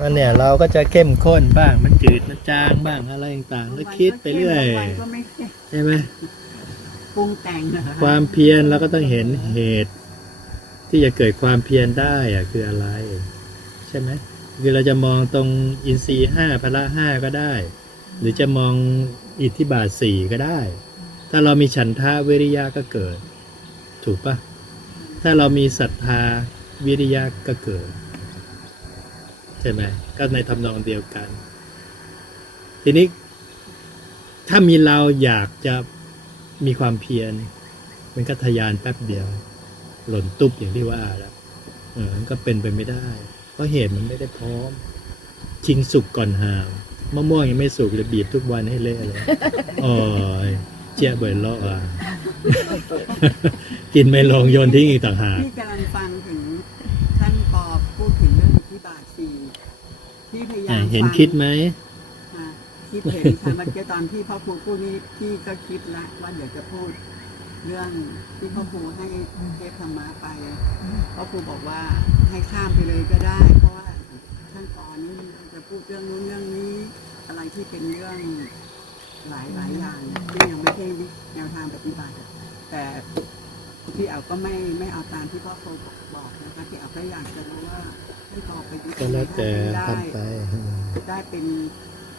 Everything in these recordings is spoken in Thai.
มันเนี่ยเราก็จะเข้มข้นบ้าง มันจืดมันจางบ้างอะไรต่างๆแล้วคิดไปเรื่อยบางวันก็ไม่เข้มใช่ไหมปรุงแต่งนะคะความเพียรเราก็ต้องเห็นเหตุ ที่จะเกิดความเพียรได้อะคืออะไร ใช่ไหมคือเราจะมองตรงอินทรีย์ห้าพละห้าก็ได้ หรือจะมองอิทธิบาทสี่ก็ได้ ถ้าเรามีฉันทะวิริยะก็เกิด ถูกปะถ้าเรามีศรัทธาวิริยะก็เกิด ใช่ไหมก็ในทำนองเดียวกัน ทีนี้ถ้ามีเราอยากจะมีความเพียร มันก็ทยานแป๊บเดียว หล่นตุ๊บอย่างที่ว่าแล้วเออมันก็เป็นไปไม่ได้ เพราะเหตุมันไม่ได้พร้อม ชิงสุกก่อนหามมะม่วงยังไม่สุกเลยบีบทุกวันให้เละเลยโอ้ยเจี๊ยบเบิร์ลอะกินไม่ลงโยนทิ้งอีกต่างหากที่กำลังฟังถึงท่านปอพูดถึงเรื่องอิทธิบาทสี่ที่พ ยายาอะมเห็นฟังคิดไหม อะคิดเห็นค่ะเมื่อกี้ตอนที่พ่อครูพูดนี่พี่ก็คิดละว่าเดี๋ยวจะพูด เรื่องที่พ่อครูให้เทพธรรมะไปพ่อครูบอกว่าให้ข้ามไปเลยก็ได้ เพราะว่าท่านปอนี่จะพูดเรื่องนู้นเรื่องนี้ อะไรที่เป็นเรื่องหลายหลายอย่างที่ยังไม่ใช่แนวทางปฏิบัติแต่พี่เอาก็ไม่ไม่เอาตามที่พ่อครูบอกนะคะที่เอาก็อยากจะรู้ว่า ให้ต่อไปดีก็แล้วแต่ทำไป ได้เป็น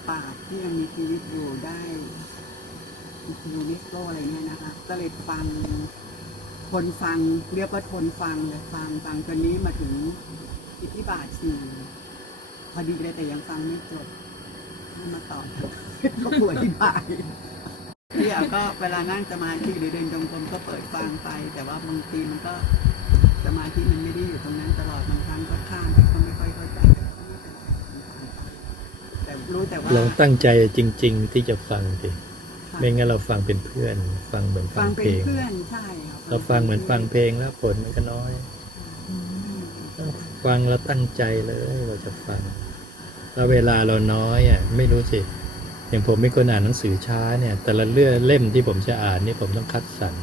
ป่าที่ยังมีชีวิตอยู่ได้ยูนิสโกอะไรเงี้ยนะคะ ก็เลยฟังคนฟังเรียกว่าทนฟังเลยฟังฟังจนนี้มาถึงอิทธิบาทสี่พอดีเลยแต่ยังฟังไม่จบมาต่อก็ปวดอธิบายพี่เอาก็เวลานั่งสมาธิหรือเดินจงกรมก็เปิดฟังไป แต่ว่าบางทีมันก็สมาธิมันไม่ได้อยู่ตรงนั้นตลอดบางครั้งก็ข้ามไปก็ไม่ค่อยเข้าใจแต่ก็ไม่เป็นไรแต่รู้แต่ว่าลองตั้งใจจริง ๆ ที่จะฟังดิไม่งั้นเราฟังเป็นเพื่อน ฟังเหมือนฟัฟังงเพเป็นลงเพื่อนใช่ค่ะเราฟังเหมือนฟังเพลงแล้วผลมันก็น้อยต้องฟังแล้วตั้งใจเลยเราจะฟังแล้วเวลาเราน้อยอะไม่รู้สิ อย่างผมเป็นคนอ่านหนังสือช้าเนี่ย แต่ละเรื่องเล่มที่ผมจะอ่านนี่ผมต้องคัดสรร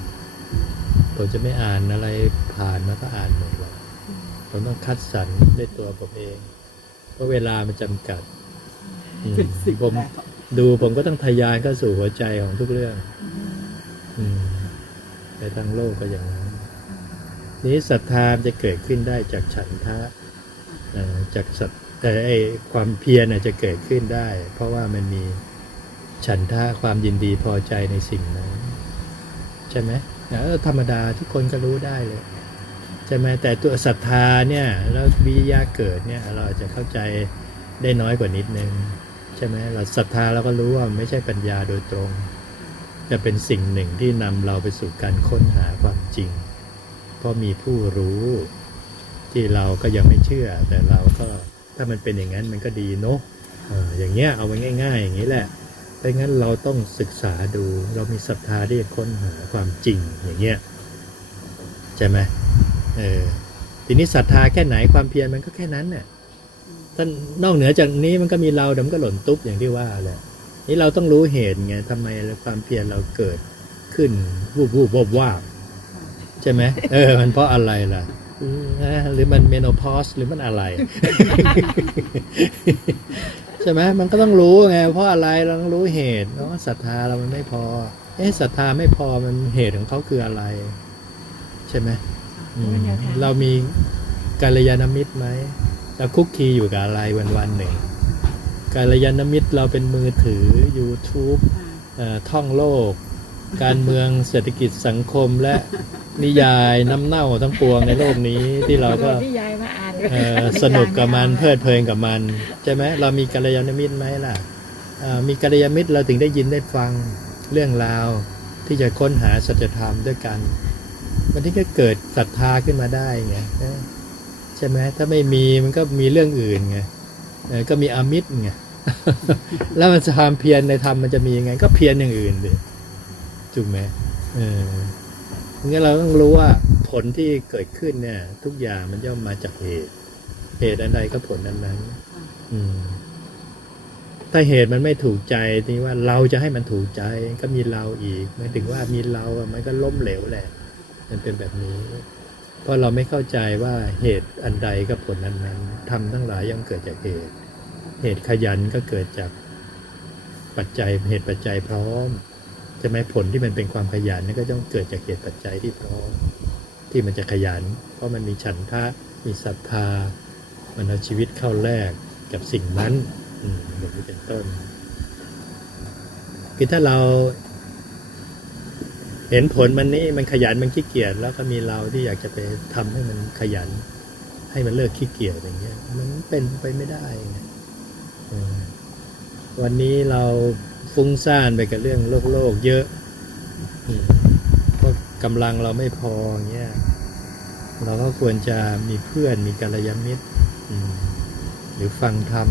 ผมจะไม่อ่านอะไรผ่านมาก็อ่านหมดหรอกผมต้องคัดสรรด้วยตัวผมเอง เพราะเวลามันจำกัดอืม เป็นสิ่งผมแล้วดูผมก็ต้องทะยานเข้าสู่หัวใจของทุกเรื่อง อืมในทางโลกก็อย่างนั้นนี้ศรัทธาจะเกิดขึ้นได้จากฉันทะเอ่อจากสัตแต่ไอความเพียรน่ะจะเกิดขึ้นได้ เพราะว่ามันมีฉันทะความยินดีพอใจในสิ่งนั้น ใช่ไหมเออธรรมดาทุกคนก็รู้ได้เลยใช่ไหมแต่ตัวศรัทธาเนี่ยแล้ววิริยะเกิดเนี่ยเราอาจจะเข้าใจได้น้อยกว่านิดนึง ใช่ไหมเราศรัทธาเราก็รู้ว่าไม่ใช่ปัญญาโดยตรง จะเป็นสิ่งหนึ่งที่นำเราไปสู่การค้นหาความจริง เพราะมีผู้รู้ที่เราก็ยังไม่เชื่อ แต่เราก็ถ้ามันเป็นอย่างนั้นมันก็ดีเนาะอย่างเงี้ยเอาไว้ง่าย ๆ อย่างนี้แหละเพราะงั้นเราต้องศึกษาดูเรามีศรัทธาที่จะค้นหาความจริงอย่างเงี้ยใช่ไหมเออทีนี้ศรัทธาแค่ไหนความเพียรมันก็แค่นั้นน่ะ ท่านนอกเหนือจากนี้มันก็มีเราเดี๋ยวมันก็หล่นตุ๊บอย่างที่ว่าแหละนี่เราต้องรู้เหตุไงทำไมความเพียรเราเกิดขึ้นวูบวูบวบวาบใช่ไหมเออ มันเพราะอะไรล่ะอืมนะหรือมันเมโนพอสหรือมันอะไร ใช่ไหมมันก็ต้องรู้ไงเพราะอะไรเราต้องรู้เหตุเนาะศรัทธาเรามันไม่พอ เอ๊ะศรัทธาไม่พอมันเหตุของเขาคืออะไร ใช่ไหมอืมเรามีกัลยาณมิตรไหม เราคุกคีอยู่กับอะไรวันวันๆหนึ่งกัลยาณมิตรเราเป็นมือถือ YouTube เอ่อท่องโลก การเมืองเศรษฐกิจสังคมและนิยายน้ำเน่าทั้งปวงในโลกนี้ที่เราก็ที่ยายมาอ่านเอ่อสนุกกับมันเพลิดเพลินกับมันใช่ไหมเรามีกัลยาณมิตรไหมล่ะเอ่อมีกัลยาณมิตรเราถึงได้ยินได้ฟังเรื่องราวที่จะค้นหาสัจธรรมด้วยกันมันที่ก็เกิดศรัทธาขึ้นมาได้ไงเออ ใช่ไหมถ้าไม่มีมันก็มีเรื่องอื่นไงเออก็มีอามิตรไงแล้วมันจะความเพียรในธรรมมันจะมียังไง ก็เพียรอย่างอื่นดิถูกไหมเอองั้นเราต้องรู้ว่าผลที่เกิดขึ้นเนี่ย ทุกอย่างมันย่อมมาจากเหตุ เหตุอันใดก็ผลอันนั้น อืมถ้าเหตุมันไม่ถูกใจทีนี้ว่าเราจะให้มันถูกใจก็มีเราอีกหมายถึงว่ามีเราอะมันก็ล้มเหลวแหละ มันเป็นแบบนี้ เพราะเราไม่เข้าใจว่าเหตุอันใดก็ผลอันนั้นทำทั้งหลายย่อมเกิดจากเหตุ เหตุขยันก็เกิดจากปัจจัยเหตุปัจจัยพร้อมใช่ไหมผลที่มันเป็นความขยันนี่ก็ต้องเกิดจากเหตุปัจจัยที่พร้อม ที่มันจะขยัน เพราะมันมีฉันทะมีศรัทธา มันเอาชีวิตเข้าแลกกับสิ่งนั้นอืมอย่างนี้เป็นต้นคือถ้าเรา เห็นผลมันนี่มันขยันมันขี้เกียจแล้วก็มีเราที่อยากจะไปทำให้มันขยัน ให้มันเลิกขี้เกียจอย่างเงี้ย มันเป็นไปไม่ได้วันนี้เราฟุ้งซ่านไปกับเรื่องโลกโลกเยอะเพราะกำลังเราไม่พออย่างเงี้ยเราก็ควรจะมีเพื่อนมีกัลยาณมิตรหรือฟังธรรม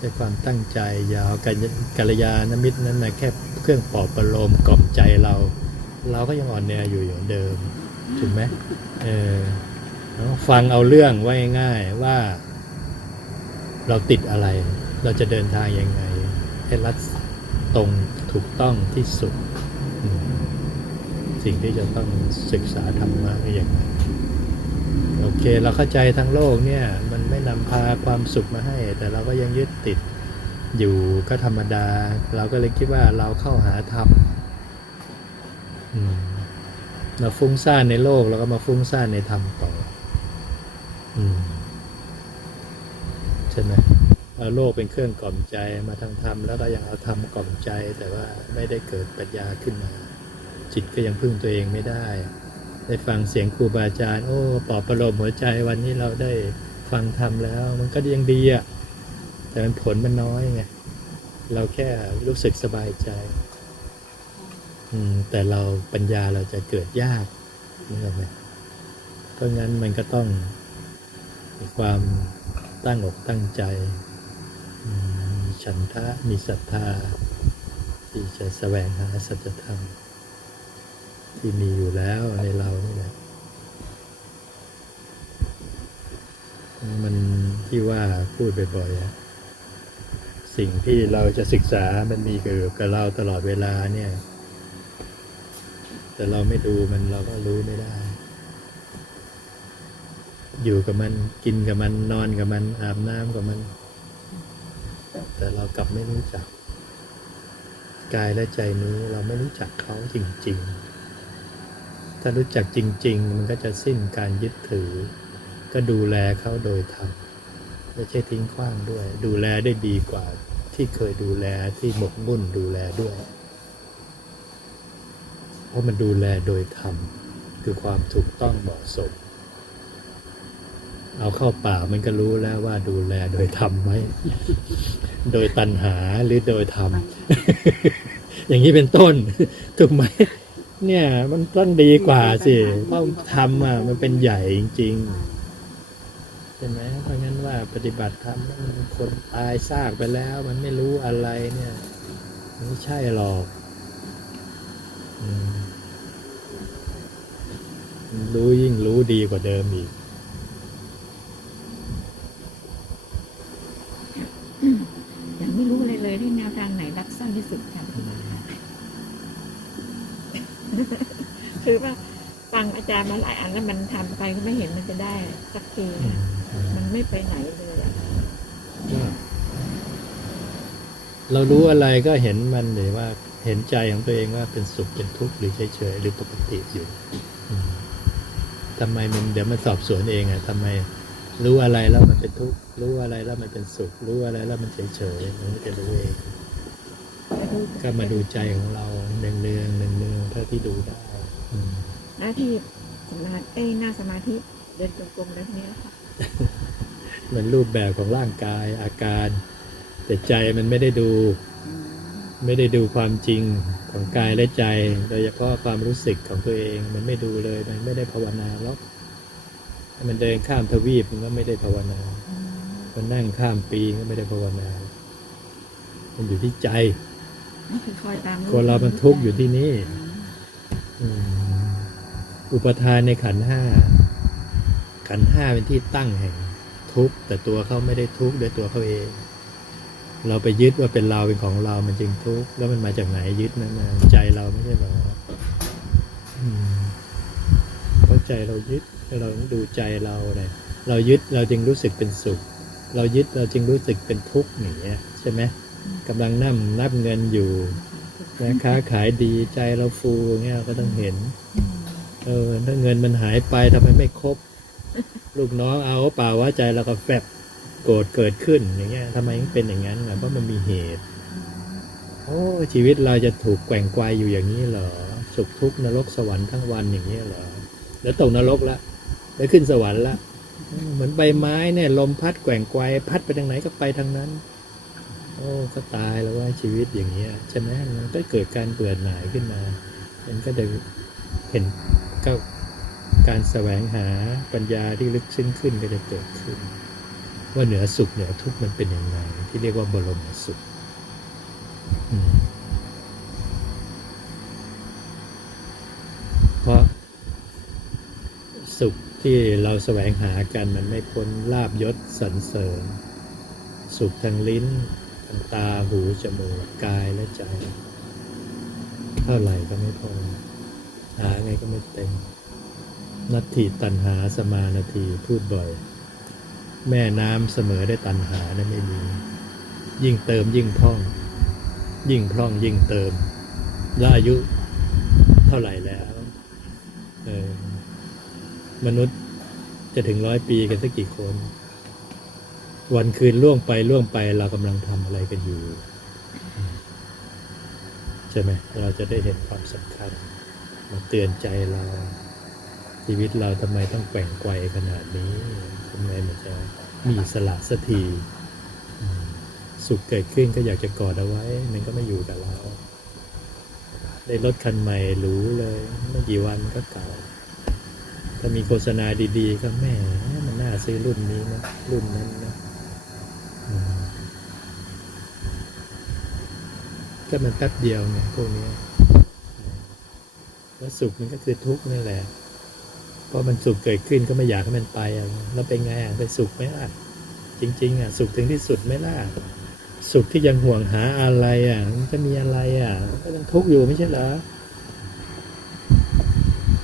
ด้วยความตั้งใจอยาวกัลยกัลยาณมิตรนั้นนะแค่ เครื่องปลอบประโลมกล่อมใจเรา เราก็ยังอ่อนแออยู่อย่างเดิมถูกไหมเออฟังเอาเรื่องไว้ง่ายว่า เราติดอะไร เราจะเดินทางยังไงให้รัดตรงถูกต้องที่สุด สิ่งที่จะต้องศึกษาธรรมะก็อย่างนั้นโอเค เราเข้าใจทั้งโลกเนี่ย มันไม่นำพาความสุขมาให้ แต่เราก็ยังยึดติด อยู่ก็ธรรมดา เราก็เลยคิดว่าเราเข้าหาธรรมมเราฟุ้งซ่านในโลกเราก็มาฟุ้งซ่านในธรรมต่ออใช่ไหมเอาโลกเป็นเครื่องกล่อมใจมาทางธรรมแล้วก็ยังเอาธรรมกล่อมใจ แต่ว่าไม่ได้เกิดปัญญาขึ้นมา จิตก็ยังพึ่งตัวเองไม่ได้ ได้ฟังเสียงครูบาอาจารย์ โอ้ปลอบประโลมหัวใจวันนี้เราได้ฟังธรรมแล้ว มันก็ยังดีอะ แต่มันผลมันน้อยไงเราแค่รู้สึกสบายใจ อืม แต่เราปัญญาเราจะเกิดยากนี่ไหมเพราะงั้นมันก็ต้องมีความตั้งอกตั้งใจ มีฉันทะ มีศรัทธา ที่จะแสวงหาสัจธรรม ที่มีอยู่แล้วในเรานี่แหละมันที่ว่าพูดบ่อยๆอะ สิ่งที่เราจะศึกษามันมีเกิดกับเราตลอดเวลาเนี่ย แต่เราไม่ดูมันเราก็รู้ไม่ได้ อยู่กับมันกินกับมันนอนกับมัน อาบน้ำกับมัน แต่เรากลับไม่รู้จัก กายและใจนี้เราไม่รู้จักเขาจริง ๆ ถ้ารู้จักจริง ๆ มันก็จะสิ้นการยึดถือ ก็ดูแลเขาโดยธรรม ไม่ใช่ทิ้งขว้างด้วย ดูแลได้ดีกว่า ที่เคยดูแลที่หมกมุ่นดูแลด้วย เพราะมันดูแลโดยธรรมคือความถูกต้องเหมาะสม เอาเข้าป่ามันก็รู้แล้วว่าดูแลโดยธรรมไหมโดยตัณหาหรือโดยธรรม อย่างนี้เป็นต้น ถูกไหมเนี่ย มันต้องดีกว่าสิเพราะธรรมอะมันเป็นใหญ่จริง ๆ ใช่ไหมเพราะงั้นว่าปฏิบัติธรรมมันคนตายซากไปแล้ว มันไม่รู้อะไรเนี่ยมันไม่ใช่หรอกอืมรู้ยิ่งรู้ดีกว่าเดิมอีกยังไม่รู้อะไรเลยที่แนวทางไหนรักสั้นที่สุดค่ะคือว่าฟังอาจารย์มาหลายอันแล้วมันทำไปก็ไม่เห็นมันจะได้สักทีอื มมันไม่ไปไหนเลยอะก็เรารู้อะไรก็เห็นมันหรือว่าเห็นใจของตัวเองว่าเป็นสุขเป็นทุกข์หรือเฉยๆหรือปกติอยู่อืมทำไมมันเดี๋ยวมันสอบสวนเองอะทำไมรู้อะไรแล้วมันเป็นทุกข์รู้อะไรแล้วมันเป็นสุข รู้อะไรแล้วมันเฉยๆมันก็จะรู้เอง ก็มาดูใจของเราเนืองๆเนืองๆเท่าที่ดูได้อืมหน้าที่สมาธิเอ้ยหน้าสมาธิเดินจงกรมแล้วเนี้ยค่ะ มันรูปแบบของร่างกายอาการ แต่ใจมันไม่ได้ดูอืมไม่ได้ดูความจริงของกายและใจ โดยเฉพาะความรู้สึกของตัวเองมันไม่ดูเลยมันไม่ได้ภาวนาหรอกมันเดินข้ามทวีปมันก็ไม่ได้ภาวนา มันนั่งข้ามปีก็ไม่ได้ภาวนา มันอยู่ที่ใจนี่คือคอยตามคนเรามันทุกข์อยู่ที่นี่อืมอุปทานในขันธ์ห้า ขันธ์ห้าเป็นที่ตั้งแห่งทุกข์แต่ตัวเขาไม่ได้ทุกข์ด้วยตัวเขาเอง เราไปยึดว่าเป็นเราเป็นของเรา มันจึงทุกข์แล้วมันมาจากไหนยึดนั้นมาใจเราไม่ใช่หรออืมเพราะใจเรายึดเราต้องดูใจเราเนี่ยเรายึดเราจึงรู้สึกเป็นสุข เรายึดเราจึงรู้สึกเป็นทุกข์อย่างเงี้ยใช่ไหมกำลังนั่งนับเงินอยู่นะค้าขายดีใจเราฟูเงี้ยเราก็ต้องเห็นเออถ้าเงินมันหายไปทำไมไม่ครบ ลูกน้องเอาเปล่าว่าใจเราก็แฟบโกรธเกิดขึ้นอย่างเงี้ยทำไมมันเป็นอย่างนั้นล่ะเพราะมันมีเหตุ โอ้ชีวิตเราจะถูกแกว่งไกวอยู่อย่างนี้เหรอสุขทุกข์นรกสวรรค์ทั้งวันอย่างนี้เหรอแล้วตกนรกละแล้วขึ้นสวรรค์ละเหมือนใบไม้เนี่ยลมพัดแกว่งไกวพัดไปทางไหนก็ไปทางนั้น โอ้ก็ตายแล้วว่าชีวิตอย่างเงี้ยใช่ไหมมันก็เกิดการเบื่อหน่ายขึ้นมามันก็จะเห็นก็ การแสวงหาปัญญาที่ลึกซึ้งขึ้นก็จะเกิดขึ้น ว่าเหนือสุขเหนือทุกข์มันเป็นอยังไงที่เรียกว่าบรมสุขเพราะสุขที่เราแสวงหากันมันไม่พ้นลาบยศสรรเสริญ สุขทางลิ้นทางตาหูจมูกกายและใจ เท่าไหร่ก็ไม่พอหาไงก็ไม่เต็ม นัตถิตันหาสมานาทีพูดบ่อย แม่น้ำเสมอได้ตันหานะไม่มี ยิ่งเติมยิ่งพร่อง ยิ่งพร่องยิ่งเติม แล้วอายุเท่าไหร่แล้วเออมนุษย์จะถึงร้อยปีกันสักกี่คน วันคืนล่วงไปล่วงไปเรากำลังทำอะไรกันอยู่ ใช่ไหมเราจะได้เห็นความสำคัญมาเตือนใจเรา ชีวิตเราทำไมต้องแกว่งไกวขนาดนี้ทำไมมันจะมีสละสักทีสุขเกิดขึ้นก็อยากจะกอดเอาไว้ มันก็ไม่อยู่กับเรา ได้รถคันใหม่รู้เลยไม่กี่วันก็เก่า ถ้ามีโฆษณาดีๆ ก็แม่มันน่าซื้อรุ่นนี้นะรุ่นนั้นนะก็มันแป๊บเดียวไงพวกนี้แล้วสุขมันก็คือทุกข์นั่นแหละ เพราะมันสุขเกิดขึ้นก็ไม่อยากให้มันไปอะแล้วเป็นไงอะเป็นสุขไหมล่ะ จริง ๆ อะ สุขถึงที่สุดไหมล่ะ สุขที่ยังห่วงหาอะไรอะมันจะมีอะไรอะ ก็ต้องทุกข์อยู่ไม่ใช่เหรอ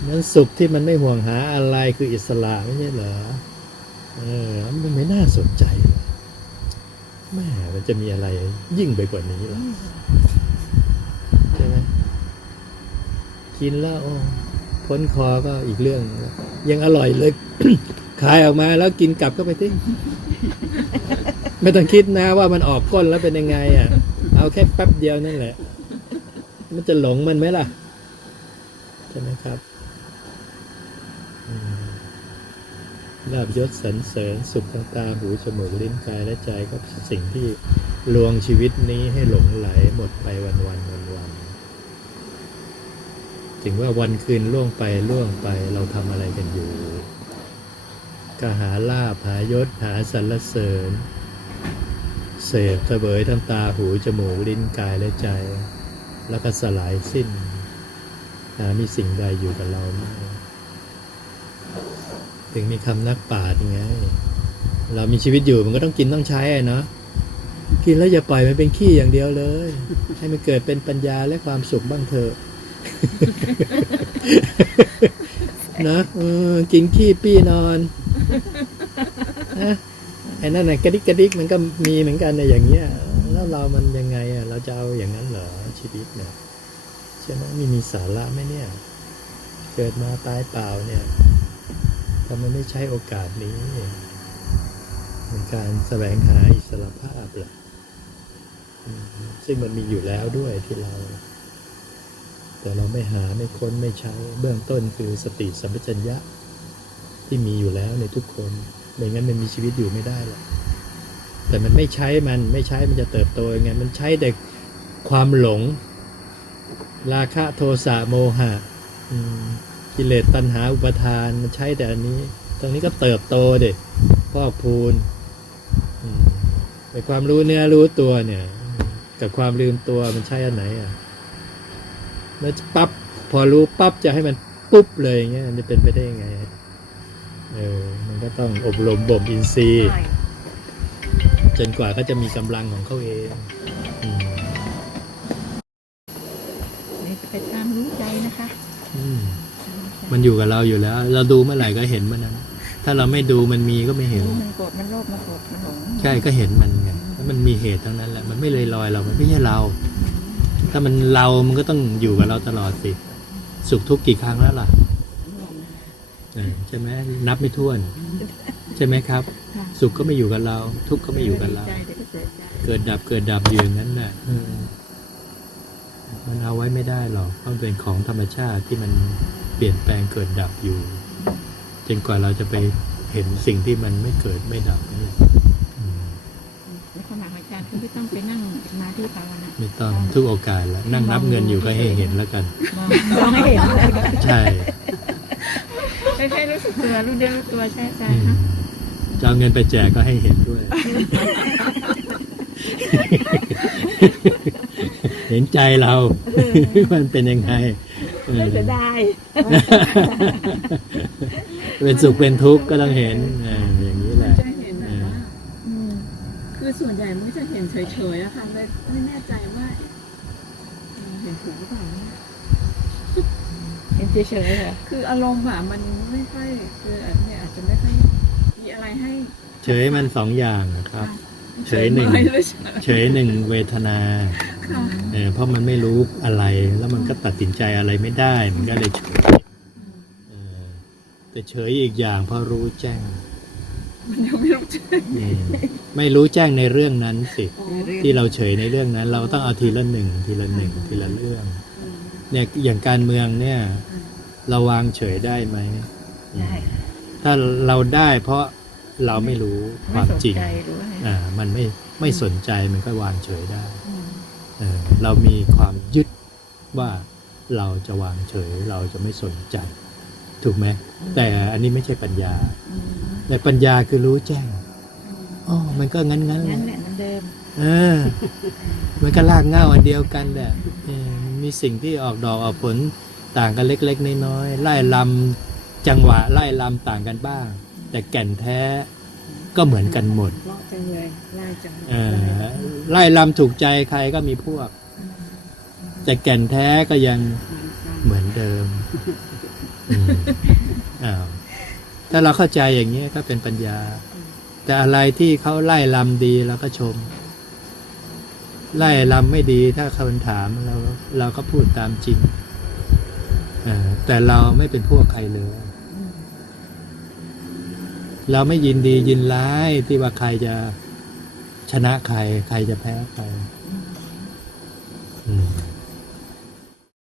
มันสุขที่มันไม่ห่วงหาอะไรคืออิสระไม่ใช่เหรอ เออ มันไม่น่าสนใจแม่มันจะมีอะไรยิ่งไปกว่านี้หรอใช่ไหมกินแล้วอ พ้นคอก็อีกเรื่อง ยังอร่อยเลย ขายออกมาแล้วกินกลับก็ไปทิ้งไม่ต้องคิดนะว่ามันออกก้นแล้วเป็นยังไงอะ เอาแค่แป๊บเดียวนั่นแหละ มันจะหลงมันไหมล่ะ ใช่ไหมครับลาบยศสรรเสริญสุขทางตาหูจมูกลิ้นกายและใจก็สิ่งที่ลวงชีวิตนี้ให้หลงไหลหมดไปวันวันวัน ถึงว่าวันคืนล่วงไปล่วงไปเราทำอะไรกันอยู่ก็หาลาภหายศหาสรรเสริญ เสพเสวยทางตาหูจมูกลิ้นกายและใจ แล้วก็สลายสิ้นหามีสิ่งใดอยู่กับเราไม่ถึงมีคำนักปราชญ์ไงเรามีชีวิตอยู่มันก็ต้องกินต้องใช้อะเนาะกินแล้วอย่าปล่อยมันเป็นขี้อย่างเดียวเลย ให้มันเกิดเป็นปัญญาและความสุขบ้างเถอะ นะกินขี้ปี้นอนนะไอ้นั่นน่ะกระดิกกระดิกมันก็มีเหมือนกันในอย่างเงี้ย แล้วเรามันยังไงอะเราจะเอาอย่างนั้นเหรอชีวิตเนี่ยใช่ไหมมีมีสาระไหมเนี่ย เกิดมาตายเปล่าเนี่ยทำไมไม่ใช้โอกาสนี้ในการแสวงหาอิสรภาพล่ะซึ่งมันมีอยู่แล้วด้วยที่เรา แต่เราไม่หาไม่ค้นไม่ใช้ เบื้องต้นคือสติสัมปชัญญะ ที่มีอยู่แล้วในทุกคนไม่งั้นมันมีชีวิตอยู่ไม่ได้หรอกแต่มันไม่ใช้มันไม่ใช้มันจะเติบโตยังไงมันใช้แต่ความหลง ราคะโทสะโมหะกิเลสตัณหาอุปทานมันใช้แต่อันนี้ ตรงนี้ก็เติบโตเด็กพอกพูนแต่ความรู้เนื้อรู้ตัวเนี่ย กับความลืมตัวมันใช่อันไหนอะ แล้วปั๊บพอรู้ปั๊บจะให้มันปุ๊บเลยอย่างเงี้ยมันจะเป็นไปได้ยังไงเออมันก็ต้องอบรมบ่มอินทรีย์จนกว่าเขาจะมีกำลังของเขาเองอืมนี่จะเป็นความรู้ใจนะคะอืมมันอยู่กับเราอยู่แล้ว เราดูเมื่อไหร่ก็เห็นเมื่อนั้น ถ้าเราไม่ดูมันมีก็ไม่เห็น มันโกรธมันโลภมันโกรธมันหลง ใช่ก็เห็นมันไงแล้วมันมีเหตุทั้งนั้นแหละ มันไม่เลยลอยเรา มันไม่ใช่เรา ถ้ามันเรามันก็ต้องอยู่กับเราตลอดสิ สุขทุกข์กี่ครั้งแล้วล่ะใช่ไหมนับไม่ถ้วน ใช่ไหมครับ สุขก็ไม่อยู่กับเรา ทุกข์ก็ไม่อยู่กับเรา เกิดดับเกิดดับอยู่อย่างนั้นน่ะมันเอาไว้ไม่ได้หรอกเพราะเป็นของธรรมชาติที่มันเปลี่ยนแปลงเกิดดับอยู่จนกว่าเราจะไปเห็นสิ่งที่มันไม่เกิดไม่ดับนี่ มาธิภาวนาไม่ต้องทุกโอกาสแล้วนั่งนับเงินอยู่ก็ให้เห็นแล้วกัน มองมองให้เห็นเลยใช่ไม่ใช่รู้สึกตัวรู้เดียวรู้ตัวใช่อาจารอืย์มนะจะเอาเงินไปแจกก็ให้เห็นด้วย เห็นใจเรามันเป็นยังไงเออไม่เสียดายเป็นสุขเป็นทุกข์ก็ต้องเห็นเอออย่างนี้แหละจะเห็นแบบว่าอืมคือส่วนใหญ่มันก็จะเห็นเฉยๆอะค่ะเลยไม่แน่ใจว่าเอ่อเห็นถูกหรือเปล่าเนี่ย เห็นเฉยๆเหรอคืออารมณ์อะมันไม่ค่อยคือเนี่ยอาจจะไม่ค่อยมีอะไรให้เฉยมันสองอย่างนะครับ เฉยหนึ่งไม่เลยเฉยเฉยหนึ่งเวทนาค่ะเออเพราะมันไม่รู้อะไรแล้วมันก็ตัดสินใจอะไรไม่ได้ มันก็เลยเฉยเออแต่เฉยอีกอย่างเพราะรู้แจ้งมันยังไม่รู้จะอืมไม่รู้แจ้งในเรื่องนั้นสิอ๋อในเรื่องที่เราเฉยในเรื่องนั้น เราต้องเอาทีละหนึ่งทีละหนึ่งทีละเรื่อง เนี่ยอย่างการเมืองเนี่ย เราวางเฉยได้ไหมได้ถ้าเราได้เพราะเราไม่รู้คไม่วามสนจริง ใจหรือว่าไงอ่ามันไม่ไม่สนใจมันก็วางเฉยได้อืมเออเรามีความยึดว่าเราจะวางเฉย เราจะไม่สนใจ ถูกไหมแต่อันนี้ไม่ใช่ปัญญา อืมแต่ปัญญาคือรู้แจ้งอ๋อมันก็งั้นงั้นๆแหงั้นละแหละเหมันเดิมเออ มันก็ลากเง่าอันเดียวกันแหละเออ มีสิ่งที่ออกดอกออกผลต่างกันเล็ก ๆ น้อยๆไล่ลำจังหวะไล่ลำต่างกันบ้าง แต่แก่นแท้ก็เหมือนกันหมดเลาะจังเลยไล่จังเลยเออไล่ลำถูกใจใครก็มีพวก แต่แก่นแท้ก็ยังเหมือนเดิมอืมอ้าวถ้าเราเข้าใจอย่างนี้ก็เป็นปัญญา แต่อะไรที่เขาไล่ลำดีเราก็ชม ไล่ลำไม่ดีถ้าเขาถามเราเราก็พูดตามจริงแต่เราไม่เป็นพวกใครเลย เราไม่ยินดียินร้ายที่ว่าใครจะชนะใคร ใครจะแพ้ใคร อืม